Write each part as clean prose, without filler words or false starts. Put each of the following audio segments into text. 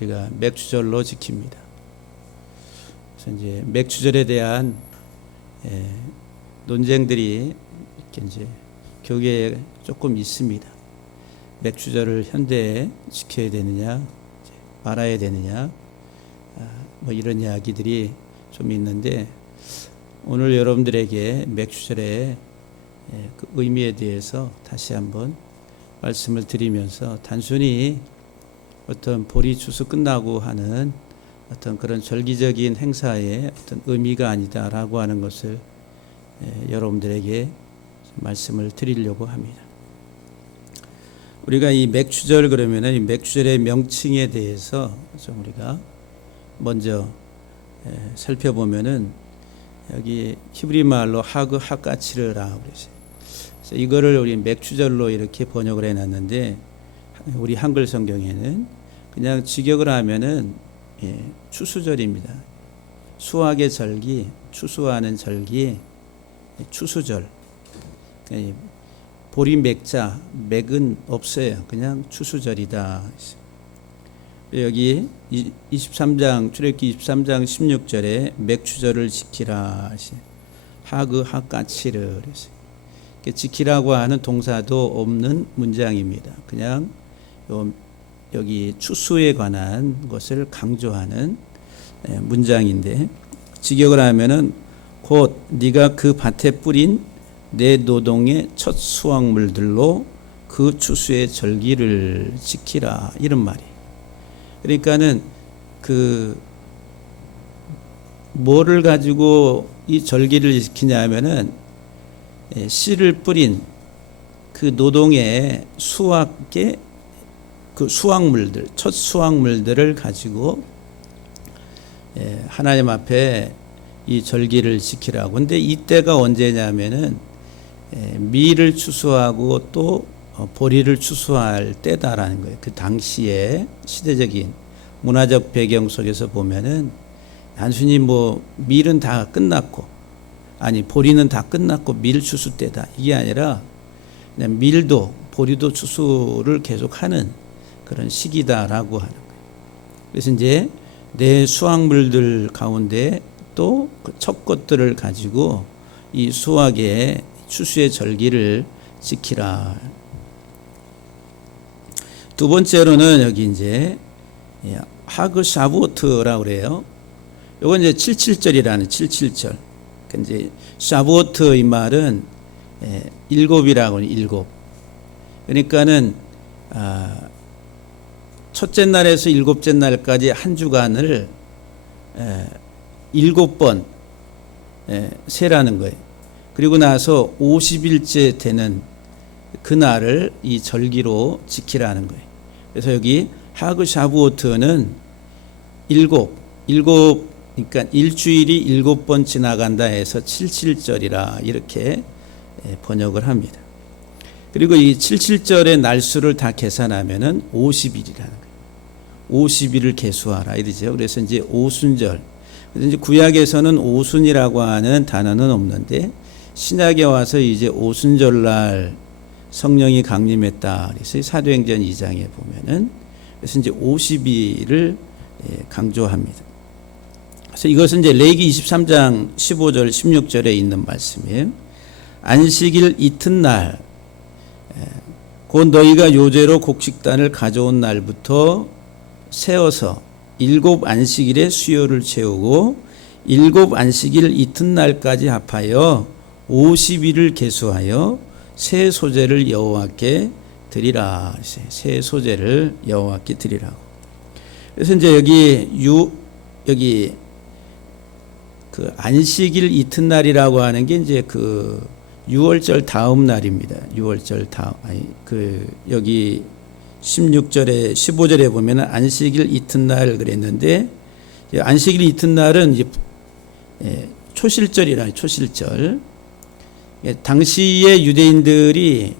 우리가 맥주절로 지킵니다. 그래서 이제 맥주절에 대한 논쟁들이 이렇게 이제 교계에 조금 있습니다. 맥주절을 현대에 지켜야 되느냐, 말아야 되느냐, 뭐 이런 이야기들이 좀 있는데, 오늘 여러분들에게 맥주절의 그 의미에 대해서 다시 한번 말씀을 드리면서, 단순히 어떤 보리 추수 끝나고 하는 어떤 그런 절기적인 행사의 어떤 의미가 아니다라고 하는 것을 여러분들에게 말씀을 드리려고 합니다. 우리가 이 맥주절 그러면은 이 맥주절의 명칭에 대해서 좀 우리가 먼저 살펴보면은, 여기 히브리 말로 하그 하까치르라고 그랬어요. 그래서 이거를 우리 맥주절로 이렇게 번역을 해놨는데, 우리 한글 성경에는 그냥 직역을 하면은 추수절입니다. 수확의 절기, 추수하는 절기, 추수절. 보리 맥자, 맥은 없어요. 그냥 추수절이다. 여기 23장 출애굽기 23장 16절에 맥추절을 지키라. 하그 하까치르. 지키라고 하는 동사도 없는 문장입니다. 그냥 여기 추수에 관한 것을 강조하는 문장인데, 직역을 하면은 곧 네가 그 밭에 뿌린 내 노동의 첫 수확물들로 그 추수의 절기를 지키라, 이런 말이에요. 그러니까는 뭐를 가지고 이 절기를 지키냐면은 씨를 뿌린 그 노동의 수확의 그 수확물들, 첫 수확물들을 가지고 하나님 앞에 이 절기를 지키라고. 근데 이때가 언제냐면은 밀을 추수하고 또 보리를 추수할 때다라는 거예요. 그 당시에 시대적인 문화적 배경 속에서 보면은, 단순히 뭐 밀은 다 끝났고, 아니 보리는 다 끝났고 밀 추수 때다, 이게 아니라 그냥 밀도 보리도 추수를 계속하는 그런 시기다라고 하는 거예요. 그래서 이제 내 수확물들 가운데 또 그 첫 것들을 가지고 이 수확의 추수의 절기를 지키라. 두 번째로는 여기 이제 하그 샤부오트라고 그래요. 요건 이제 77절이라는 77절. 그러니까 이제 샤부오트 이 말은 일곱이라고, 일곱. 그러니까는 첫째 날에서 일곱째 날까지 한 주간을 7번 세라는 거예요. 그리고 나서 50일째 되는 그날을 이 절기로 지키라는 거예요. 그래서 여기 하그 샤부오트는 일곱, 그러니까 일주일이 7번 지나간다 해서 77절이라 이렇게 번역을 합니다. 그리고 이 77절의 날수를 다 계산하면은 50일이라는 거예요. 50일을 계수하라 이러죠. 그래서 이제 오순절. 그래서 이제 구약에서는 오순이라고 하는 단어는 없는데, 신약에 와서 이제 오순절날 성령이 강림했다. 그래서 사도행전 2장에 보면은, 그래서 이제 50일을 강조합니다. 그래서 이것은 이제 레위기 23장 15절 16절에 있는 말씀이에요. 안식일 이튿날, 곧 너희가 요제로 곡식단을 가져온 날부터 세어서 7 안식일의 수요를 채우고 7 안식일 이튿날까지 합하여 50일을 계수하여 새 소재를 여호와께 드리라. 새 소재를 여호와께 드리라고. 그래서 이제 여기 그 안식일 이튿날이라고 하는 게 이제 그 6월절 다음 날입니다. 6월절 다음, 여기 16절에 15절에 보면은 안식일 이튿날 그랬는데, 안식일 이튿날은 이제 초실절이라, 초실절. 당시에 유대인들이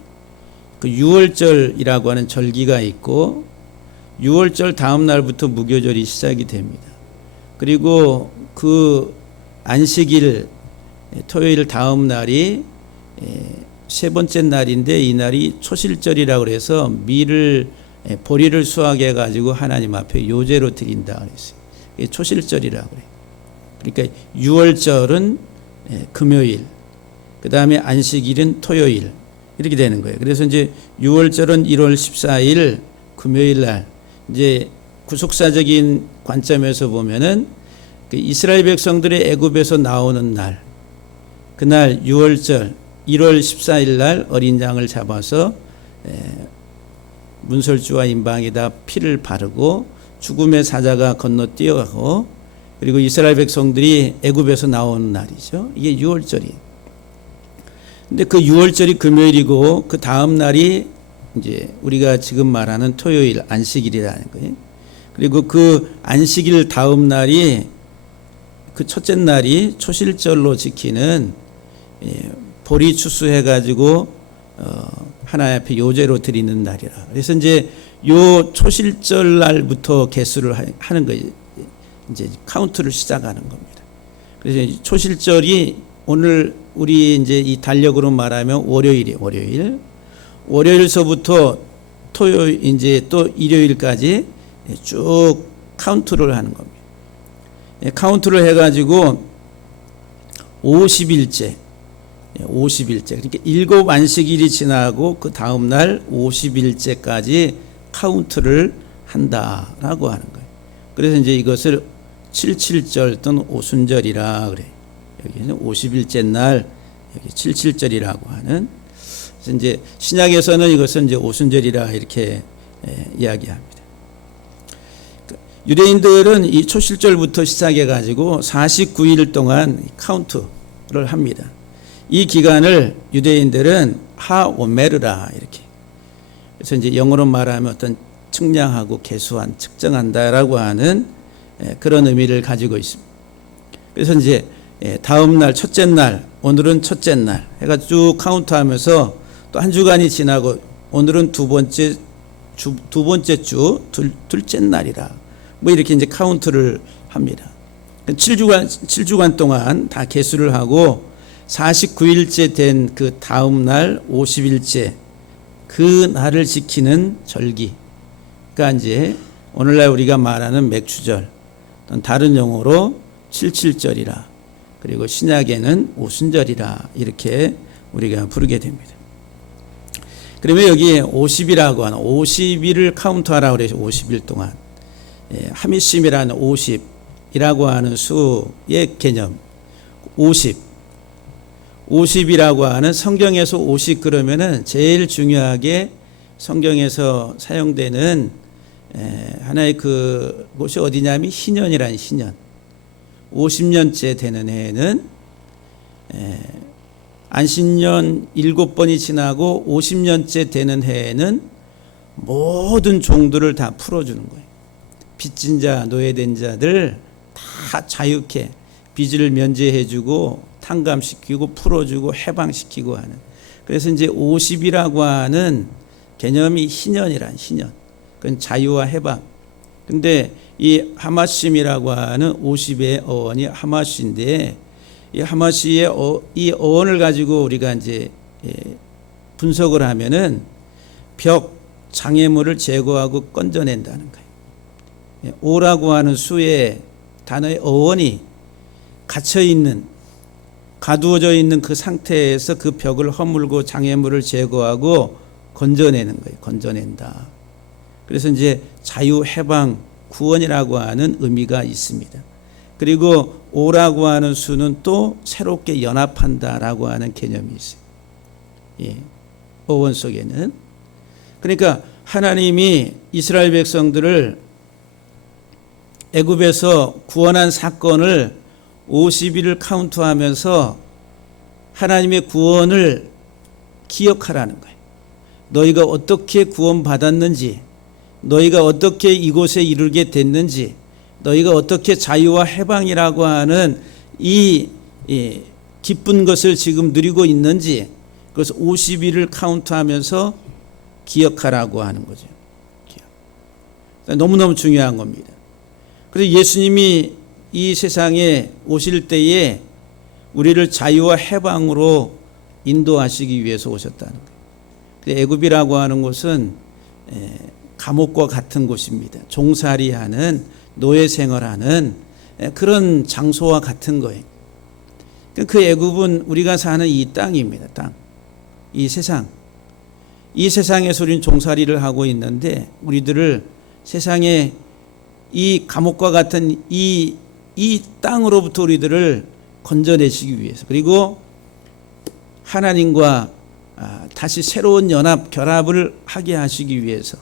그 6월절이라고 하는 절기가 있고, 6월절 다음 날부터 무교절이 시작이 됩니다. 그리고 그 안식일 토요일 다음 날이 세 번째 날인데, 이 날이 초실절이라고 해서 밀을 보리를 수확해 가지고 하나님 앞에 요제로 드린다 그랬어요. 이게 초실절이라고 그래요. 그러니까 유월절은 금요일, 그 다음에 안식일은 토요일 이렇게 되는 거예요. 그래서 이제 유월절은 1월 14일 금요일 날, 이제 구속사적인 관점에서 보면은 그 이스라엘 백성들의 애굽에서 나오는 날, 그날 유월절 1월 14일 날 어린 양을 잡아서 문설주와 임방에다 피를 바르고 죽음의 사자가 건너뛰어가고, 그리고 이스라엘 백성들이 애굽에서 나오는 날이죠. 이게 유월절이에요. 근데 그 유월절이 금요일이고 그 다음 날이 이제 우리가 지금 말하는 토요일 안식일이라는 거예요. 그리고 그 안식일 다음 날이, 그 첫째 날이 초실절로 지키는 보리 추수해 가지고 하나님 앞에 요제로 드리는 날이라. 그래서 이제 요 초실절 날부터 개수를 하는 거예요. 이제 카운트를 시작하는 겁니다. 그래서 초실절이 오늘 우리 이제 이 달력으로 말하면 월요일이에요. 월요일서부터 토요일, 이제 또 일요일까지 쭉 카운트를 하는 겁니다. 카운트를 해가지고 50일째, 그러니까 7 안식일이 지나고 그 다음 날 50일째까지 카운트를 한다라고 하는 거예요. 그래서 이제 이것을 77절 또는 오순절이라 그래요. 여기는 50일째 날, 여기 77절이라고 하는. 그래서 이제 신약에서는 이것은 이제 오순절이라 이렇게 이야기합니다. 유대인들은 이 초실절부터 시작해 가지고 49일 동안 카운트를 합니다. 이 기간을 유대인들은 하오메르라 이렇게. 그래서 이제 영어로 말하면 어떤 측량하고 계수한, 측정한다라고 하는 그런 의미를 가지고 있습니다. 그래서 이제 다음 날 첫째 날, 오늘은 첫째 날 해가 쭉 카운트하면서 또 한 주간이 지나고 오늘은 두 번째 주 둘째 날이라 뭐 이렇게 이제 카운트를 합니다. 7주간 동안 다 개수를 하고 49일째 된 그 다음 날 50일째 그 날을 지키는 절기. 그러니까 이제 오늘날 우리가 말하는 맥추절, 다른 용어로 77절이라, 그리고 신약에는 오순절이라 이렇게 우리가 부르게 됩니다. 그러면 여기 50이라고 하는 50일을 카운트하라고 그래서 50일 동안 하미심이라는 50이라고 하는 수의 개념, 50이라고 하는 성경에서 50 그러면은 제일 중요하게 성경에서 사용되는 하나의 그 곳이 어디냐면 희년이라는 희년. 50년째 되는 해에는 안식년 7번이 지나고 50년째 되는 해에는 모든 종들을 다 풀어주는 거예요. 빚진 자, 노예된 자들 다 자유케 빚을 면제해주고 탕감시키고 풀어주고 해방시키고 하는. 그래서 이제 50이라고 하는 개념이 희년이란 희년. 그건 자유와 해방. 근데 이 하마심이라고 하는 50의 어원이 하마시인데, 이 하마시의 이 어원을 가지고 우리가 이제 분석을 하면은 벽, 장애물을 제거하고 건져낸다는 거예요. 오라고 하는 수의 단어의 어원이 갇혀 있는, 가두어져 있는 그 상태에서 그 벽을 허물고 장애물을 제거하고 건져내는 거예요. 건져낸다. 그래서 이제 자유, 해방, 구원이라고 하는 의미가 있습니다. 그리고 오라고 하는 수는 또 새롭게 연합한다라고 하는 개념이 있어요. 예. 어원 속에는. 그러니까 하나님이 이스라엘 백성들을 애굽에서 구원한 사건을 50일을 카운트하면서 하나님의 구원을 기억하라는 거예요. 너희가 어떻게 구원받았는지, 너희가 어떻게 이곳에 이르게 됐는지, 너희가 어떻게 자유와 해방이라고 하는 이 기쁜 것을 지금 누리고 있는지, 그래서 50일을 카운트하면서 기억하라고 하는 거죠. 너무너무 중요한 겁니다. 그래서 예수님이 이 세상에 오실 때에 우리를 자유와 해방으로 인도하시기 위해서 오셨다는 거예요. 애굽이라고 하는 곳은 감옥과 같은 곳입니다. 종살이하는 노예 생활하는 그런 장소와 같은 거예요. 그 애굽은 우리가 사는 이 땅입니다. 땅. 이 세상. 이 세상에서 우리는 종살이를 하고 있는데 우리들을 세상에 이 감옥과 같은 이 땅으로부터 우리들을 건져내시기 위해서, 그리고 하나님과 다시 새로운 결합을 하게 하시기 위해서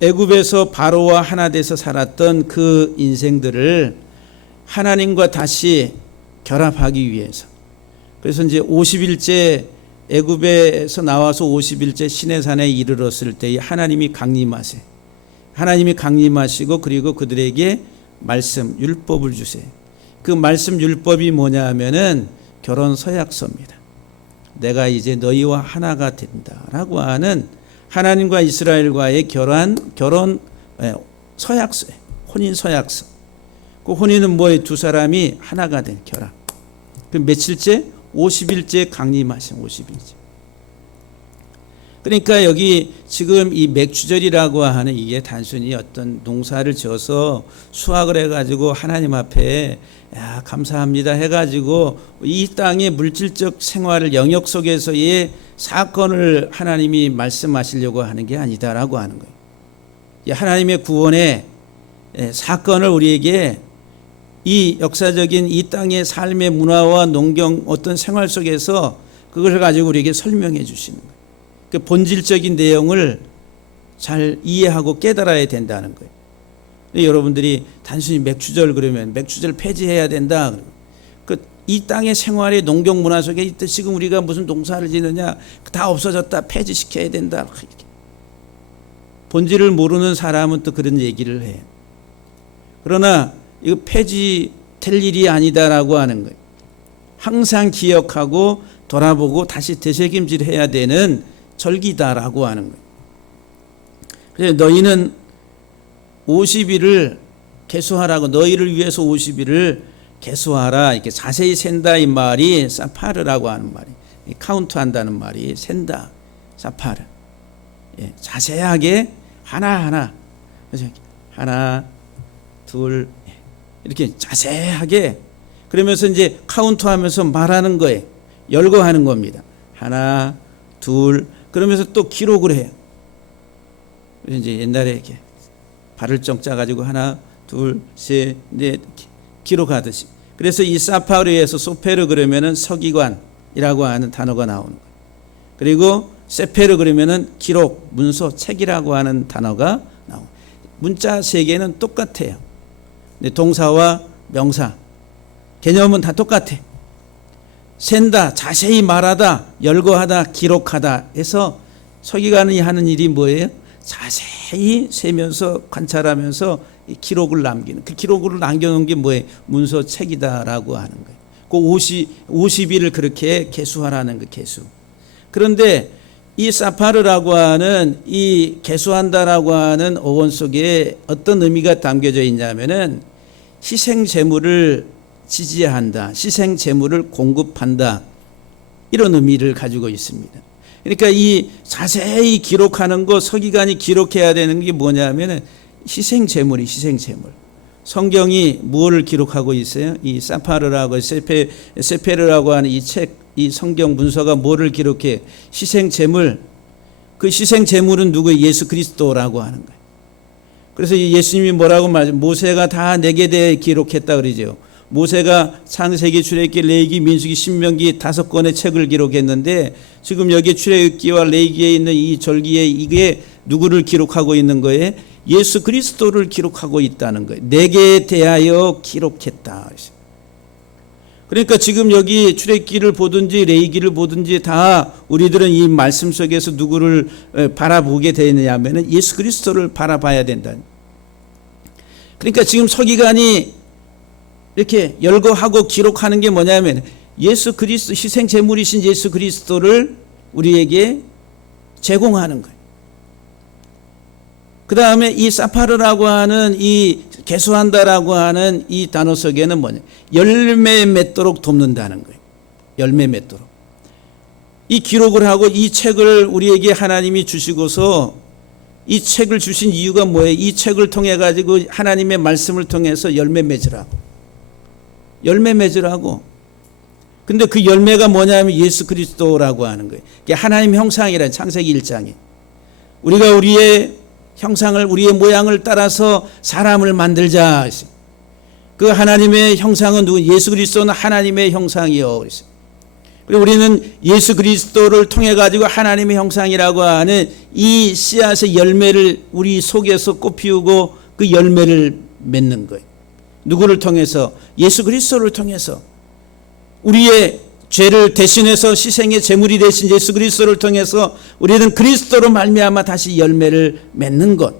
애굽에서 바로와 하나 돼서 살았던 그 인생들을 하나님과 다시 결합하기 위해서. 그래서 이제 50일째 애굽에서 나와서 50일째 시내산에 이르렀을 때에 하나님이 강림하시고 그리고 그들에게 말씀 율법을 주세요. 그 말씀 율법이 뭐냐 하면은 결혼 서약서입니다. 내가 이제 너희와 하나가 된다라고 하는 하나님과 이스라엘과의 결혼 서약서예요. 혼인 서약서. 그 혼인은 뭐예요? 두 사람이 하나가 된 결합. 그 며칠째? 50일째 강림하신 50일째. 그러니까 여기 지금 이 맥주절이라고 하는 이게 단순히 어떤 농사를 지어서 수확을 해가지고 하나님 앞에 감사합니다 해가지고 이 땅의 물질적 생활을 영역 속에서의 사건을 하나님이 말씀하시려고 하는 게 아니다라고 하는 거예요. 하나님의 구원의 사건을 우리에게 이 역사적인 이 땅의 삶의 문화와 농경 어떤 생활 속에서 그것을 가지고 우리에게 설명해 주시는 거예요. 그 본질적인 내용을 잘 이해하고 깨달아야 된다는 거예요. 여러분들이 단순히 맥주절 그러면 맥주절 폐지해야 된다. 이 땅의 생활의 농경 문화 속에 지금 우리가 무슨 농사를 짓느냐 다 없어졌다 폐지시켜야 된다. 본질을 모르는 사람은 또 그런 얘기를 해요. 그러나 이거 폐지될 일이 아니다라고 하는 거예요. 항상 기억하고 돌아보고 다시 되새김질해야 되는 절기다라고 하는 거예요. 그래서 너희는 50일을 계수하라고, 너희를 위해서 50일을 계수하라. 이렇게 자세히 센다 이 말이 사파르라고 하는 말이, 카운트한다는 말이 센다, 사파르. 자세하게 하나하나, 그래서 하나, 둘, 이렇게 자세하게 그러면서 이제 카운트하면서 말하는 거예요. 열거하는 겁니다. 하나, 둘, 그러면서 또 기록을 해요. 그래서 이제 옛날에 이렇게 발을 정 짜가지고 하나, 둘, 셋, 넷 기록하듯이. 그래서 이 사파르에서 소페르 그러면은 서기관이라고 하는 단어가 나오는 거예요. 그리고 세페르 그러면은 기록, 문서, 책이라고 하는 단어가 나오고. 문자 세 개는 똑같아요. 동사와 명사 개념은 다 똑같아. 센다, 자세히 말하다, 열거하다, 기록하다 해서 서기관이 하는 일이 뭐예요? 자세히 세면서 관찰하면서 기록을 남기는, 그 기록을 남겨놓은 게 뭐예요? 문서 책이다라고 하는 거예요. 그 50일을 그렇게 계수하라는 그 계수. 그런데 이 사파르라고 하는 이 계수한다라고 하는 어원 속에 어떤 의미가 담겨져 있냐면은 희생 제물을 지지한다, 희생 제물을 공급한다, 이런 의미를 가지고 있습니다. 그러니까 이 자세히 기록하는 거, 서기관이 기록해야 되는 게 뭐냐면은 희생 제물이 희생 제물. 성경이 무엇을 기록하고 있어요? 이 사파르라고 세페르라고 하는 이 책, 이 성경 문서가 뭐를 기록해? 희생 제물. 그 희생 제물은 누구예요? 예수 그리스도라고 하는 거예요. 그래서 예수님이 뭐라고 말하죠? 모세가 다 내게 대해 기록했다 그러죠. 모세가 창세기, 출애굽기, 레위기, 민수기, 신명기 5권의 책을 기록했는데 지금 여기 출애굽기와 레위기에 있는 이 절기에 이게 누구를 기록하고 있는 거예요? 예수 그리스도를 기록하고 있다는 거예요. 내게 대하여 기록했다. 그러니까 지금 여기 출애굽기를 보든지 레위기를 보든지 다 우리들은 이 말씀 속에서 누구를 바라보게 되느냐 하면은 예수 그리스도를 바라봐야 된다. 그러니까 지금 서기관이 이렇게 열거하고 기록하는 게 뭐냐면 예수 그리스도, 희생 제물이신 예수 그리스도를 우리에게 제공하는 거예요. 그 다음에 이 사파르라고 하는 이 계수한다라고 하는 이 단어 속에는 뭐냐? 열매 맺도록 돕는다는 거예요. 열매 맺도록. 이 기록을 하고 이 책을 우리에게 하나님이 주시고서 이 책을 주신 이유가 뭐예요? 이 책을 통해 가지고 하나님의 말씀을 통해서 열매 맺으라고. 열매 맺으라고. 근데 그 열매가 뭐냐면 예수 그리스도라고 하는 거예요. 그게 하나님 형상이란 창세기 1장에. 우리가 우리의 형상을, 우리의 모양을 따라서 사람을 만들자. 그 하나님의 형상은 누구? 예수 그리스도는 하나님의 형상이요. 그리고 우리는 예수 그리스도를 통해 가지고 하나님의 형상이라고 하는 이 씨앗의 열매를 우리 속에서 꽃피우고 그 열매를 맺는 거예요. 누구를 통해서? 예수 그리스도를 통해서. 우리의 죄를 대신해서 희생의 제물이 되신 예수 그리스도를 통해서 우리는 그리스도로 말미암아 다시 열매를 맺는 것.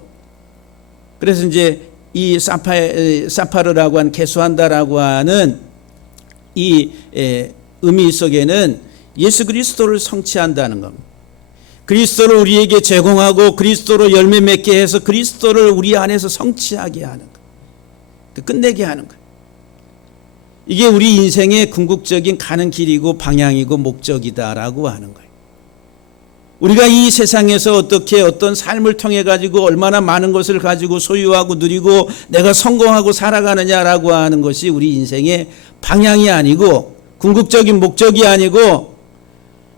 그래서 이제 이 사파르라고 하는 개수한다라고 하는 이 의미 속에는 예수 그리스도를 성취한다는 겁니다. 그리스도를 우리에게 제공하고 그리스도로 열매 맺게 해서 그리스도를 우리 안에서 성취하게 하는 것. 끝내게 하는 것. 이게 우리 인생의 궁극적인 가는 길이고 방향이고 목적이다라고 하는 거예요. 우리가 이 세상에서 어떻게 어떤 삶을 통해 가지고 얼마나 많은 것을 가지고 소유하고 누리고 내가 성공하고 살아가느냐라고 하는 것이 우리 인생의 방향이 아니고 궁극적인 목적이 아니고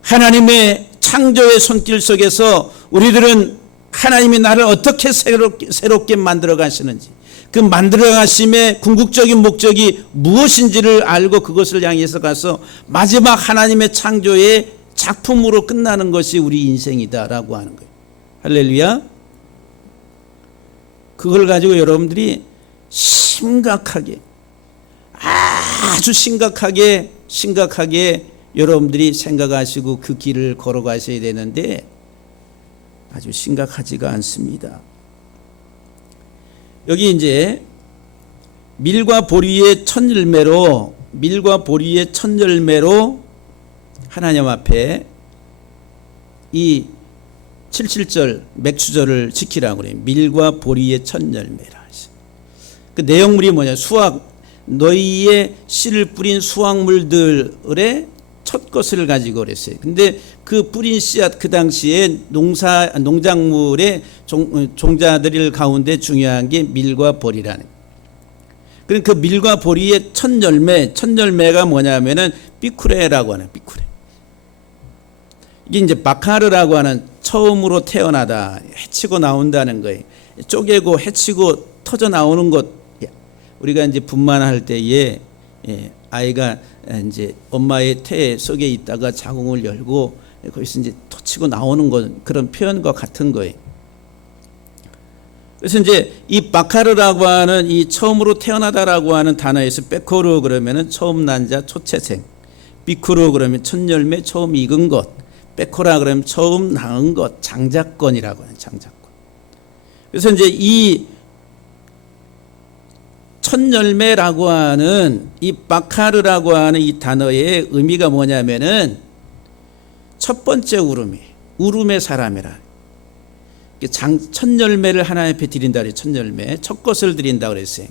하나님의 창조의 손길 속에서 우리들은 하나님이 나를 어떻게 새롭게 만들어 가시는지 그 만들어 가심의 궁극적인 목적이 무엇인지를 알고 그것을 향해서 가서 마지막 하나님의 창조의 작품으로 끝나는 것이 우리 인생이다라고 하는 거예요. 할렐루야. 그걸 가지고 여러분들이 심각하게 아주 심각하게 여러분들이 생각하시고 그 길을 걸어가셔야 되는데 아주 심각하지가 않습니다. 여기 이제 밀과 보리의 첫 열매로 하나님 앞에 이 77절 맥추절을 지키라고 그래요. 밀과 보리의 첫 열매라. 그 내용물이 뭐냐? 너희의 씨를 뿌린 수확물들의 첫 것을 가지고 그랬어요. 근데 그 뿌린 씨앗 그 당시에 농작물의 종자들 가운데 중요한 게 밀과 보리라는. 그러니까 그 밀과 보리의 첫 열매가 뭐냐면은 삐쿠레라고 하는 삐쿠레. 이게 이제 바카르라고 하는 처음으로 태어나다 해치고 나온다는 거예요. 쪼개고 해치고 터져 나오는 것. 우리가 이제 분만할 때에 아이가 이제 엄마의 태 속에 있다가 자궁을 열고 거기서 이제 터치고 나오는 것 그런 표현과 같은 거예요. 그래서 이제 이 바카르라고 하는 이 처음으로 태어나다라고 하는 단어에서 빼코르 그러면은 처음 난 자 초채생, 비쿠르 그러면 첫 열매 처음 익은 것, 빼코라 그러면 처음 낳은 것, 장자권이라고 하는 장자권. 그래서 이제 이 첫 열매라고 하는 이 바카르라고 하는 이 단어의 의미가 뭐냐면은 첫 번째 울음의 사람이라. 첫 열매를 하나님 앞에 드린다 그래요. 첫 열매, 첫 것을 드린다 그랬어요.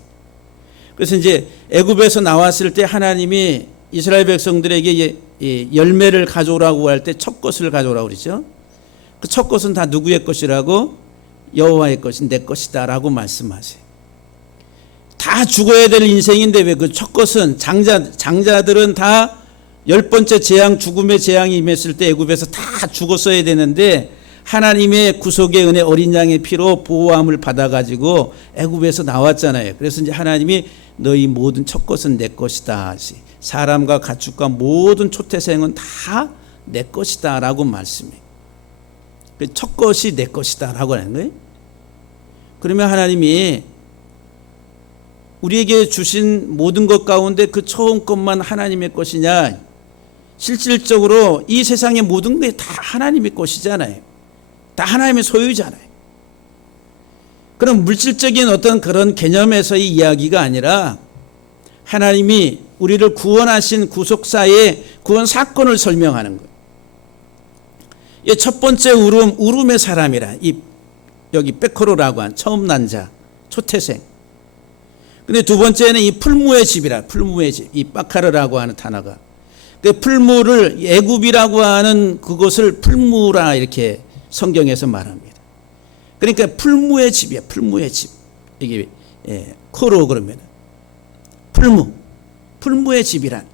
그래서 이제 애굽에서 나왔을 때 하나님이 이스라엘 백성들에게 열매를 가져오라고 할 때 첫 것을 가져오라고 그러죠. 그 첫 것은 다 누구의 것이라고? 여호와의 것이 내 것이다라고 말씀하세요. 다 죽어야 될 인생인데 왜 그 첫 것은 장자들은 다 10번째 재앙 죽음의 재앙이 임했을 때 애굽에서 다 죽었어야 되는데 하나님의 구속의 은혜 어린 양의 피로 보호함을 받아가지고 애굽에서 나왔잖아요. 그래서 이제 하나님이 너희 모든 첫 것은 내 것이다. 사람과 가축과 모든 초태생은 다 내 것이다라고 말씀해요. 첫 것이 내 것이다라고 하는 거예요. 그러면 하나님이 우리에게 주신 모든 것 가운데 그 처음 것만 하나님의 것이냐? 실질적으로 이 세상의 모든 게 다 하나님의 것이잖아요. 다 하나님의 소유잖아요. 그럼 물질적인 어떤 그런 개념에서의 이야기가 아니라 하나님이 우리를 구원하신 구속사의 구원 사건을 설명하는 거예요. 첫 번째 울음의 사람이라 여기 빼코로라고 한 처음 난 자, 초태생. 근데 두 번째는 이 풀무의 집이라, 풀무의 집, 이 바카르라고 하는 단어가. 그 풀무를 애굽이라고 하는 그것을 풀무라 이렇게 성경에서 말합니다. 그러니까 풀무의 집이야. 풀무의 집. 이게 코로 그러면 풀무의 집이란.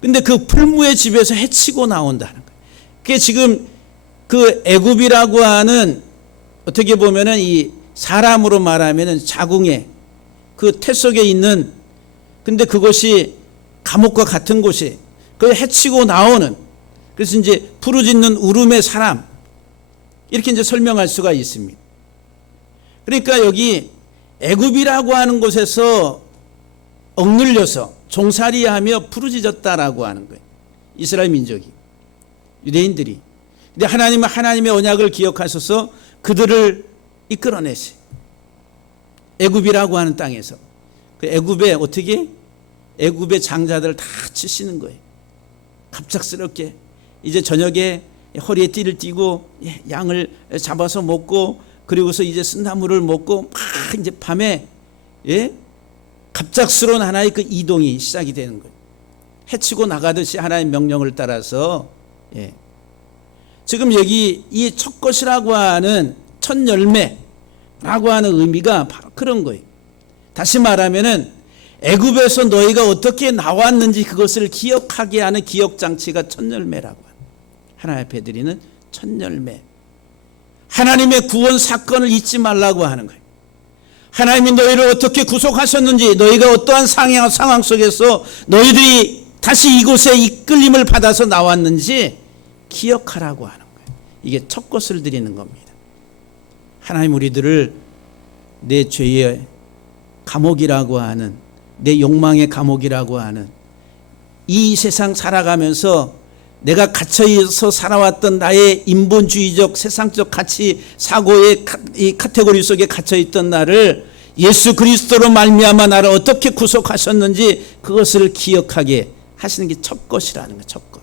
근데 그 풀무의 집에서 해치고 나온다는 거예요. 그게 지금 그 애굽이라고 하는, 어떻게 보면은 이 사람으로 말하면은 자궁에 그 태 속에 있는, 근데 그것이 감옥과 같은 곳이 그 해치고 나오는, 그래서 이제 부르짖는 울음의 사람, 이렇게 이제 설명할 수가 있습니다. 그러니까 여기 애굽이라고 하는 곳에서 억눌려서 종살이하며 부르짖었다라고 하는 거예요. 이스라엘 민족이, 유대인들이. 근데 하나님은 하나님의 언약을 기억하셔서 그들을 이끌어내시. 애굽이라고 하는 땅에서 그 애굽에 어떻게 애굽의 장자들을 다 치시는 거예요. 갑작스럽게 이제 저녁에 허리에 띠를 띠고 양을 잡아서 먹고, 그리고서 이제 쓴나물을 먹고 막 이제 밤에 갑작스러운 하나의 그 이동이 시작이 되는 거예요. 해치고 나가듯이 하나의 명령을 따라서. 지금 여기 이 첫 것이라고 하는 첫 열매라고 하는 의미가 바로 그런 거예요. 다시 말하면은 애굽에서 너희가 어떻게 나왔는지 그것을 기억하게 하는 기억 장치가 첫 열매라고 하는, 하나님 앞에 드리는 첫 열매. 하나님의 구원 사건을 잊지 말라고 하는 거예요. 하나님이 너희를 어떻게 구속하셨는지, 너희가 어떠한 상황 속에서 너희들이 다시 이곳에 이끌림을 받아서 나왔는지 기억하라고 하는 거예요. 이게 첫 것을 드리는 겁니다. 하나님 우리들을 내 죄의 감옥이라고 하는, 내 욕망의 감옥이라고 하는 이 세상 살아가면서 내가 갇혀서 살아왔던 나의 인본주의적 세상적 가치 사고의 이 카테고리 속에 갇혀있던 나를 예수 그리스도로 말미암아 나를 어떻게 구속하셨는지 그것을 기억하게 하시는 게 첫 것이라는 거예요. 첫 것.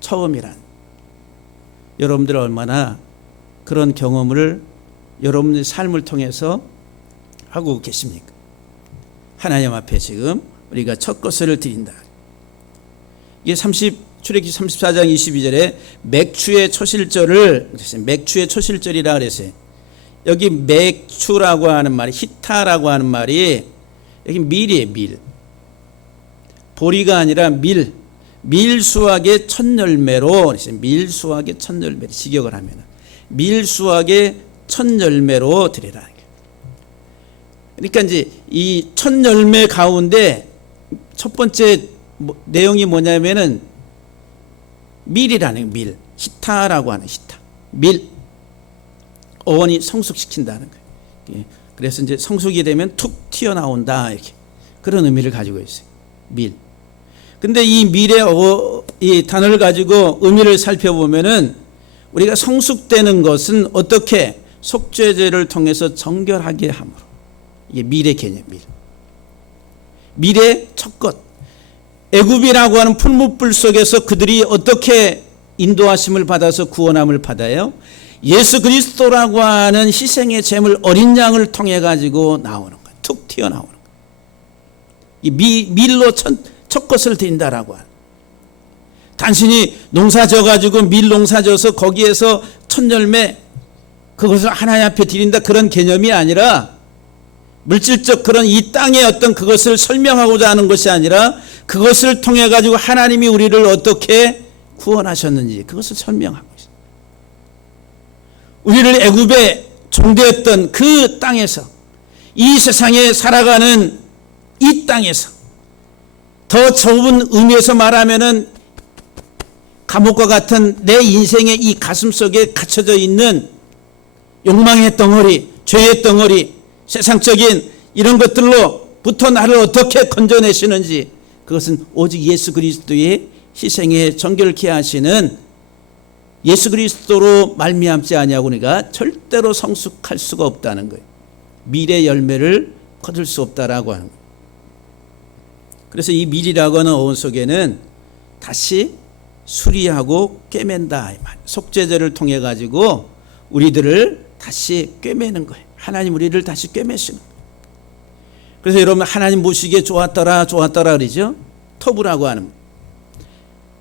처음이란. 여러분들 얼마나 그런 경험을 여러분의 삶을 통해서 하고 계십니까? 하나님 앞에 지금 우리가 첫 것을 드린다. 이게 출애굽기 34장 22절에 맥추의 초실절을, 맥추의 초실절이라 그랬어요. 여기 맥추라고 하는 말이, 히타라고 하는 말이 여기 밀이에요. 밀. 보리가 아니라 밀수확의 첫 열매로, 밀수확의 첫 열매, 직역을 하면 밀수확의 첫 열매로 드리라. 그러니까 이제 이 첫 열매 가운데 첫 번째 내용이 뭐냐면은 밀이라는, 밀, 히타라고 하는 히타, 밀, 어원이 성숙시킨다는 거예요. 그래서 이제 성숙이 되면 툭 튀어나온다, 이렇게 그런 의미를 가지고 있어요. 밀. 근데 이 밀의 이 단어를 가지고 의미를 살펴보면은 우리가 성숙되는 것은 어떻게 속죄제를 통해서 정결하게 함으로, 이게 밀의 개념, 밀의 첫 것. 애굽이라고 하는 풀무불 속에서 그들이 어떻게 인도하심을 받아서 구원함을 받아요? 예수 그리스도라고 하는 희생의 제물 어린 양을 통해 가지고 나오는 거예요. 툭 튀어나오는 거예요. 이 밀로 첫 것을 드린다라고 하는. 단순히 농사 져가지고 밀 농사 져서 거기에서 첫 열매 그것을 하나님 앞에 드린다, 그런 개념이 아니라, 물질적 그런 이 땅의 어떤 그것을 설명하고자 하는 것이 아니라 그것을 통해 가지고 하나님이 우리를 어떻게 구원하셨는지 그것을 설명하고 있어요. 우리를 애굽에 종되었던 그 땅에서, 이 세상에 살아가는 이 땅에서, 더 좁은 의미에서 말하면은 감옥과 같은 내 인생의 이 가슴 속에 갇혀져 있는 욕망의 덩어리, 죄의 덩어리, 세상적인 이런 것들로부터 나를 어떻게 건져내시는지, 그것은 오직 예수 그리스도의 희생에 정결케 하시는 예수 그리스도로 말미암지 아니하고 우리가 절대로 성숙할 수가 없다는 거예요. 밀의 열매를 거둘 수 없다라고 하는 거예요. 그래서 이 밀이라고 하는 어원 속에는 다시 수리하고 꿰맨다, 속죄제를 통해 가지고 우리들을 다시 꿰매는 거예요. 하나님 우리를 다시 꿰매시는 거예요. 그래서 여러분 하나님 보시기에 좋았더라 그러죠. 터부라고 하는,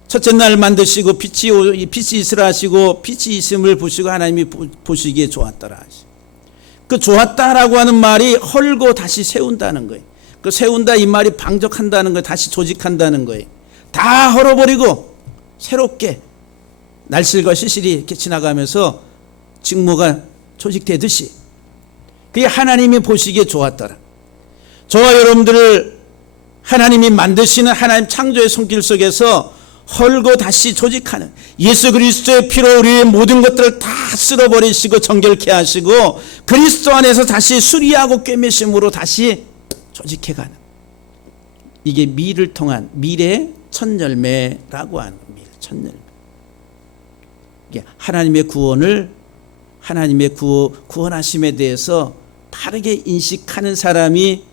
첫째 날 만드시고 빛이 있으라 하시고 빛이 있음을 보시고 하나님이 보시기에 좋았더라 하시고. 그 좋았다라고 하는 말이 헐고 다시 세운다는 거예요. 그 세운다 이 말이 방적한다는 거예요. 다시 조직한다는 거예요. 다 헐어버리고 새롭게 날실과 시실이 이렇게 지나가면서 직무가 조직되듯이 그게 하나님이 보시기에 좋았더라. 저와 여러분들을 하나님이 만드시는 하나님 창조의 손길 속에서 헐고 다시 조직하는 예수 그리스도의 피로 우리의 모든 것들을 다 쓸어버리시고 정결케 하시고 그리스도 안에서 다시 수리하고 꿰매심으로 다시 조직해가는, 이게 미를 통한 미래 첫 열매라고 하는 겁니다. 첫 열매. 이게 하나님의 구원을, 하나님의 구원하심에 대해서 바르게 인식하는 사람이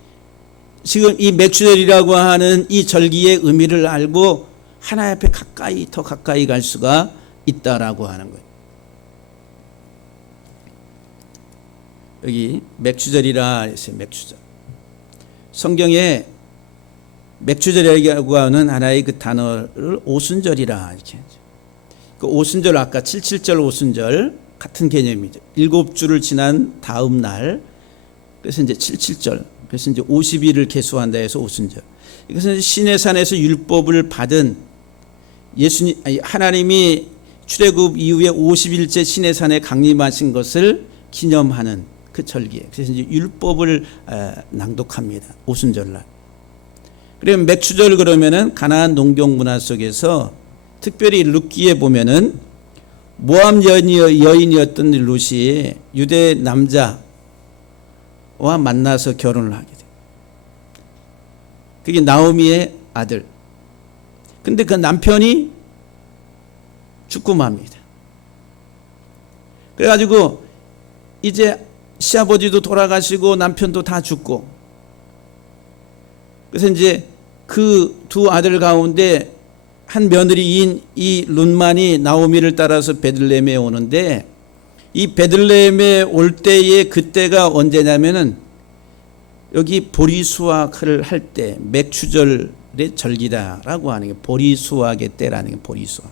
지금 이 맥주절이라고 하는 이 절기의 의미를 알고 하나님 앞에 가까이 더 가까이 갈 수가 있다라고 하는 거예요. 여기 맥주절이라 했어요. 맥주절. 성경에 맥주절이라고 하는 하나의 그 단어를 오순절이라 이렇게 하죠. 그 오순절 아까 7.7절 오순절 같은 개념이죠. 7주를 지난 다음 날, 그래서 이제 7.7절, 그래서 이제 50일을 계수한다 해서 오순절. 이것은 시내산에서 율법을 받은 하나님이 출애굽 이후에 50일째 시내산에 강림하신 것을 기념하는 그 절기에, 그래서 이제 율법을 낭독합니다. 오순절날. 그러면 맥주절 그러면은 가나안 농경 문화 속에서 특별히 룻기에 보면은 모압 여인이었던 룻이 유대 남자와 만나서 결혼을 하게 돼요. 그게 나오미의 아들. 근데 그 남편이 죽고 맙니다. 그래가지고 이제 시아버지도 돌아가시고 남편도 다 죽고, 그래서 이제 그 두 아들 가운데 한 며느리인 이 룻만이 나오미를 따라서 베들레헴에 오는데, 이 베들레헴에 올 때에 그때가 언제냐면은 여기 보리수확을 할 때 맥추절의 절기다라고 하는 게 보리수확의 때라는 게 보리수확.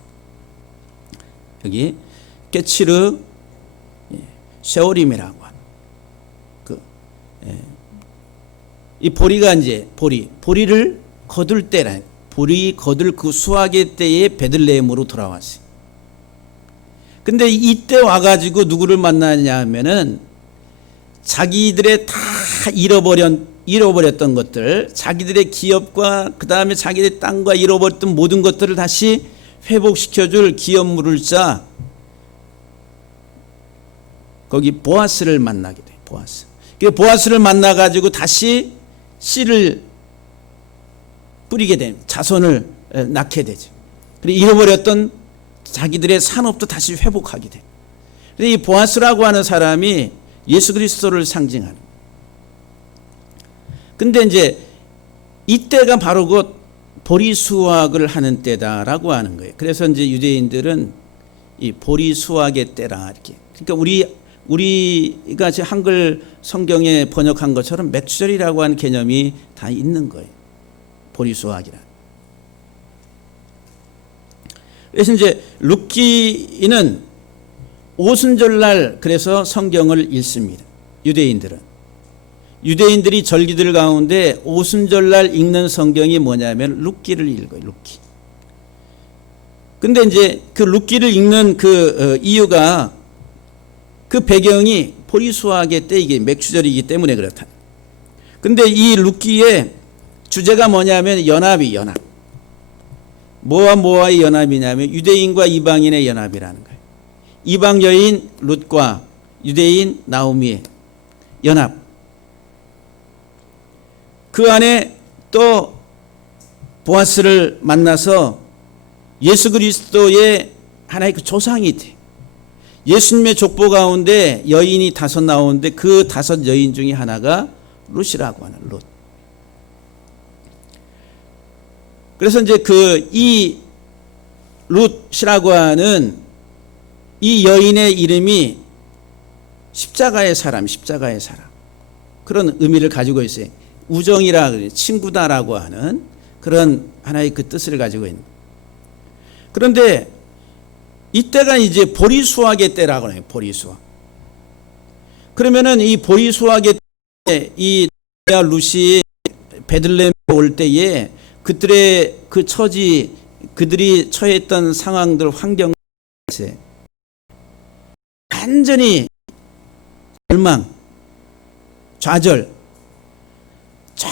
여기 깨치르 쉐오림이라고 하는 이 보리가 이제 보리를 거둘 때라, 보리 거둘 그 수확의 때에 베들레헴으로 돌아왔어요. 근데 이때 와가지고 누구를 만나냐 하면은 자기들의 다 잃어버렸던 것들, 자기들의 기업과 그 다음에 자기들의 땅과 잃어버렸던 모든 것들을 다시 회복시켜줄 기업물을 자, 거기 보아스를 만나게 돼요. 보아스. 그 보아스를 만나가지고 다시 씨를 뿌리게 됩니다. 자손을 낳게 되죠. 그리고 잃어버렸던 자기들의 산업도 다시 회복하게 돼요. 이 보아스라고 하는 사람이 예수 그리스도를 상징하는. 근데 이제 이때가 바로 곧 보리 수확을 하는 때다라고 하는 거예요. 그래서 이제 유대인들은 이 보리 수확의 때라 이렇게. 그러니까 우리가 지금 한글 성경에 번역한 것처럼 맥주절이라고 하는 개념이 다 있는 거예요. 보리 수확이라. 그래서 이제 룻기는 오순절날 그래서 성경을 읽습니다. 유대인들이 절기들 가운데 오순절날 읽는 성경이 뭐냐면 룻기를 읽어요. 룻기. 근데 이제 그 룻기를 읽는 그 이유가, 그 배경이 보리수확의 때 이게 맥추절이기 때문에 그렇다. 근데 이 룻기의 주제가 뭐냐면 연합. 뭐와의 연합이냐면 유대인과 이방인의 연합이라는 거예요. 이방 여인 룻과 유대인 나오미의 연합. 그 안에 또 보아스를 만나서 예수 그리스도의 하나의 그 조상이 돼. 예수님의 족보 가운데 여인이 5 나오는데 그 5 여인 중에 하나가 룻이라고 하는 룻. 그래서 이제 이 룻이라고 하는 이 여인의 이름이 십자가의 사람 그런 의미를 가지고 있어요. 우정이라 친구다라고 하는 그런 하나의 그 뜻을 가지고 있는. 그런데 이때가 이제 보리수확의 때라고 해요. 보리수확. 그러면은 이 보리수확의 때 이 룻이 베들레헴에 올 때에 그들의 그 처지, 그들이 처했던 상황들, 환경 완전히 절망, 좌절, 저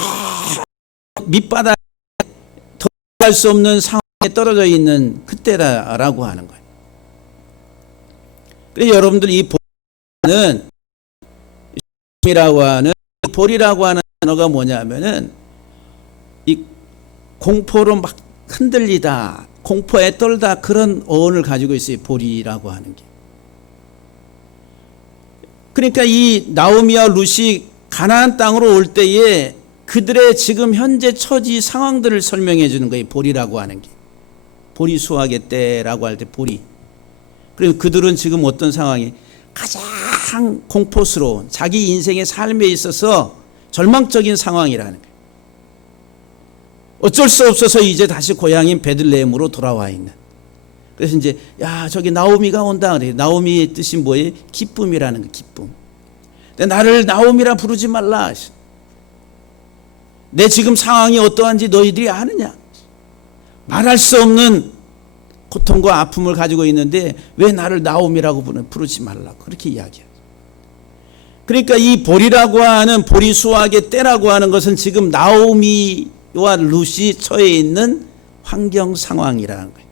밑바닥에 더 갈 수 없는 상황에 떨어져 있는 그때라고 하는 거예요. 그래서 여러분들 이 보리는 이라고 하는 보리라고 하는 단어가 뭐냐면은 이 공포로 막 흔들리다, 공포에 떨다 그런 어원을 가지고 있어요. 보리라고 하는 게. 그러니까 이 나오미와 룻이 가나안 땅으로 올 때에 그들의 지금 현재 처지 상황들을 설명해 주는 거예요. 보리라고 하는 게. 보리 수확의 때라고 할 때 보리. 그리고 그들은 지금 어떤 상황이 가장 공포스러운 자기 인생의 삶에 있어서 절망적인 상황이라는 거예요. 어쩔 수 없어서 이제 다시 고향인 베들레헴으로 돌아와 있는. 그래서 이제 야 저기 나오미가 온다 그래. 나오미의 뜻이 뭐예요? 기쁨이라는 거. 기쁨. 근데 나를 나오미라 부르지 말라. 내 지금 상황이 어떠한지 너희들이 아느냐? 말할 수 없는 고통과 아픔을 가지고 있는데 왜 나를 나오미라고 부르지 말라. 그렇게 이야기해요. 그러니까 이 보리라고 하는 보리 수확의 때라고 하는 것은 지금 나오미와 룻이 처해 있는 환경 상황이라는 거예요.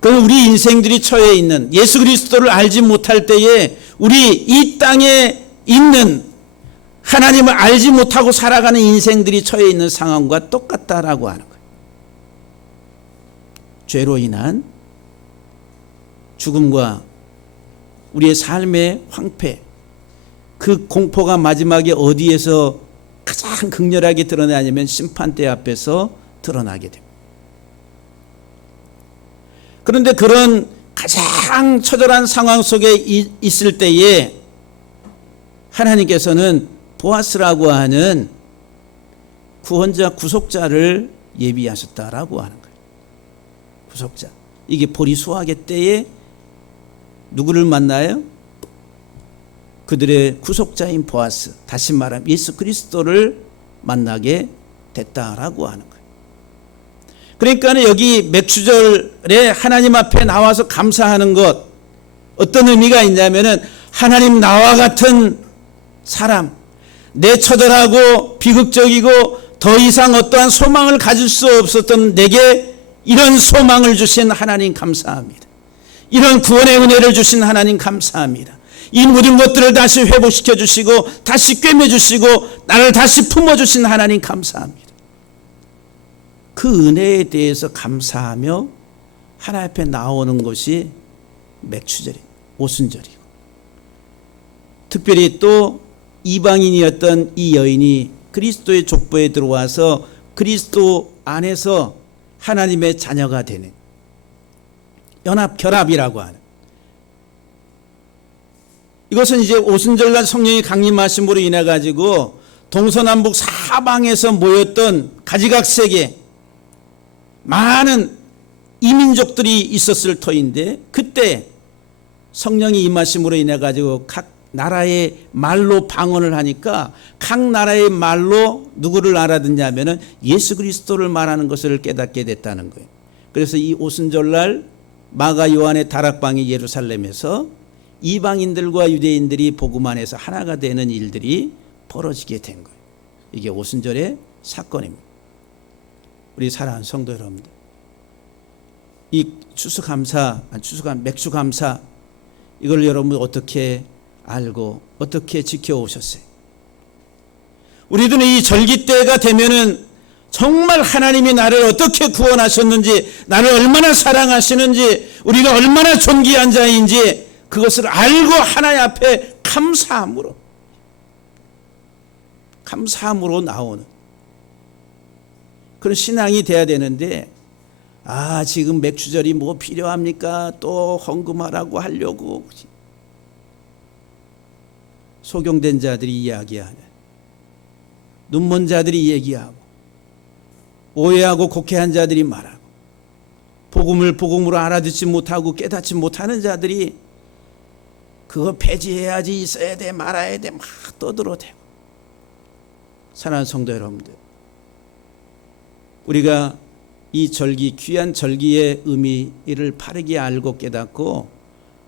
그럼 우리 인생들이 처해 있는 예수 그리스도를 알지 못할 때에 우리 이 땅에 있는 하나님을 알지 못하고 살아가는 인생들이 처해 있는 상황과 똑같다라고 하는 거예요. 죄로 인한 죽음과 우리의 삶의 황폐, 그 공포가 마지막에 어디에서 가장 극렬하게 드러나냐면 심판대 앞에서 드러나게 됩니다. 그런데 그런 가장 처절한 상황 속에 있을 때에 하나님께서는 보아스라고 하는 구원자, 구속자를 예비하셨다라고 하는 거예요. 구속자. 이게 보리 수확의 때에 누구를 만나요? 그들의 구속자인 보아스, 다시 말하면 예수 그리스도를 만나게 됐다라고 하는 거예요. 그러니까 여기 맥추절에 하나님 앞에 나와서 감사하는 것, 어떤 의미가 있냐면은 하나님 나와 같은 사람, 내 처절하고 비극적이고 더 이상 어떠한 소망을 가질 수 없었던 내게 이런 소망을 주신 하나님 감사합니다. 이런 구원의 은혜를 주신 하나님 감사합니다. 이 모든 것들을 다시 회복시켜 주시고 다시 꿰매 주시고 나를 다시 품어 주신 하나님 감사합니다. 그 은혜에 대해서 감사하며 하나님 앞에 나오는 것이 맥추절이고 오순절이고, 특별히 또 이방인이었던 이 여인이 그리스도의 족보에 들어와서 그리스도 안에서 하나님의 자녀가 되는 연합 결합이라고 하는, 이것은 이제 오순절날 성령이 강림하심으로 인해 가지고 동서남북 사방에서 모였던 가지각색의 많은 이민족들이 있었을 터인데, 그때 성령이 임하심으로 인해 가지고 각 나라의 말로 방언을 하니까 각 나라의 말로 누구를 알아듣냐면은 예수 그리스도를 말하는 것을 깨닫게 됐다는 거예요. 그래서 이 오순절날 마가 요한의 다락방이 예루살렘에서 이방인들과 유대인들이 복음 안에서 하나가 되는 일들이 벌어지게 된 거예요. 이게 오순절의 사건입니다. 우리 사랑하는 성도 여러분들, 이 맥추감사 이걸 여러분 어떻게 알고 어떻게 지켜오셨어요? 우리들은 이 절기 때가 되면은 정말 하나님이 나를 어떻게 구원하셨는지, 나를 얼마나 사랑하시는지, 우리가 얼마나 존귀한 자인지 그것을 알고 하나님 앞에 감사함으로 나오는 그런 신앙이 돼야 되는데, 지금 맥추절이 뭐 필요합니까? 또 헌금하라고 하려고 소경된 자들이 이야기하는, 눈먼 자들이 얘기하고 오해하고 곡해한 자들이 말하고, 복음을 복음으로 알아듣지 못하고 깨닫지 못하는 자들이 그거 폐지해야지, 있어야 돼, 말아야 돼, 막 떠들어대고. 사랑하는 성도 여러분들, 우리가 이 절기, 귀한 절기의 의미를 바르게 알고 깨닫고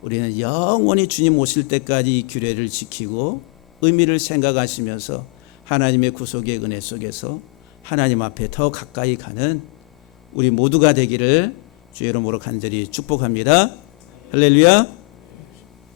우리는 영원히 주님 오실 때까지 이 규례를 지키고 의미를 생각하시면서 하나님의 구속의 은혜 속에서 하나님 앞에 더 가까이 가는 우리 모두가 되기를 주의 이름으로 간절히 축복합니다. 할렐루야.